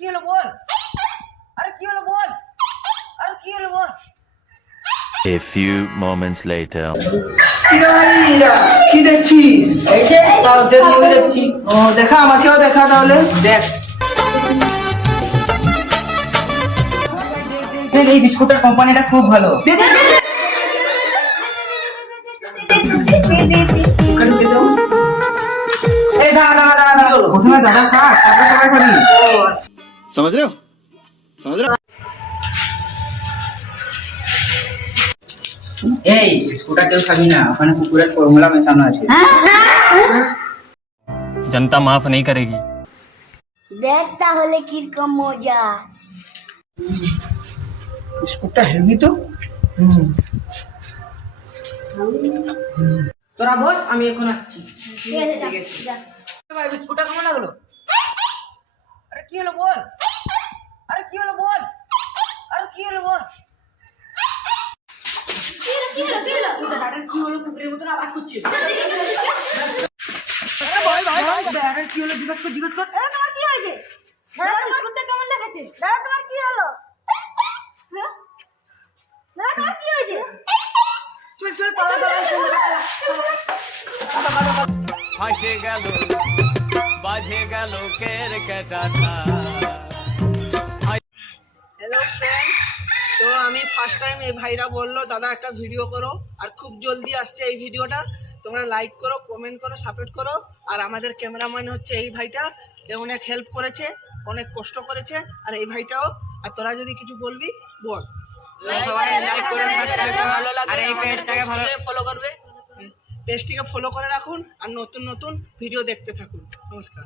কি হলো বল? আরে কি হলো বল? আরে কি হলো বল? A few moments later. কি দেখছিস? ও দেখা আমাকেও দেখা তাহলে। দেখ। দেখ এই বিস্কুটের কোম্পানিটা খুব ভালো। এই দাঁড়া দাঁড়া দাঁড়া প্রথমে দাদা समझ रहे हो समझ रहे हो এই বিস্কুটটা কেউ খাবি না ওখানে কুকুরের ফর্মুলা মেশানো আছে जनता माफ नहीं करेगी দেখ তাহলে কিরকম মজা বিস্কুটটা হেভি তো তোরা বস আমি এখন আসছি ঠিক আছে যা, যা। ভাই বিস্কুটটা কেমন লাগলো আরে কি হলো বল জিজ্ঞেস কর জিজ্ঞেস কর। দাদা তোমার কি হয়েছে? দাদা কেমন লেগেছে? দাদা তোমার কি হলো? হ্যাঁ? দাদা তোমার কি হয়েছে? চল চল পালা পালা ফাঁসে গেল বাজে গেল কের কেটাটা আমি ফার্স্ট টাইম এই ভাইরা বলল দাদা একটা ভিডিও করো। আর খুব জলদি আসছে এই ভিডিওটা তোমরা লাইক করো কমেন্ট করো সাপোর্ট করো। আর আমাদের ক্যামেরাম্যান হচ্ছে এই ভাইটা। এ অনেক হেল্প করেছে অনেক কষ্ট করেছে। আর এই ভাইটাও। আর তোরা যদি কিছু বলবি বল। এই ফলো করবে। পেজটিকে ফলো করে রাখুন। আর নতুন নতুন ভিডিও দেখতে থাকুন। নমস্কার।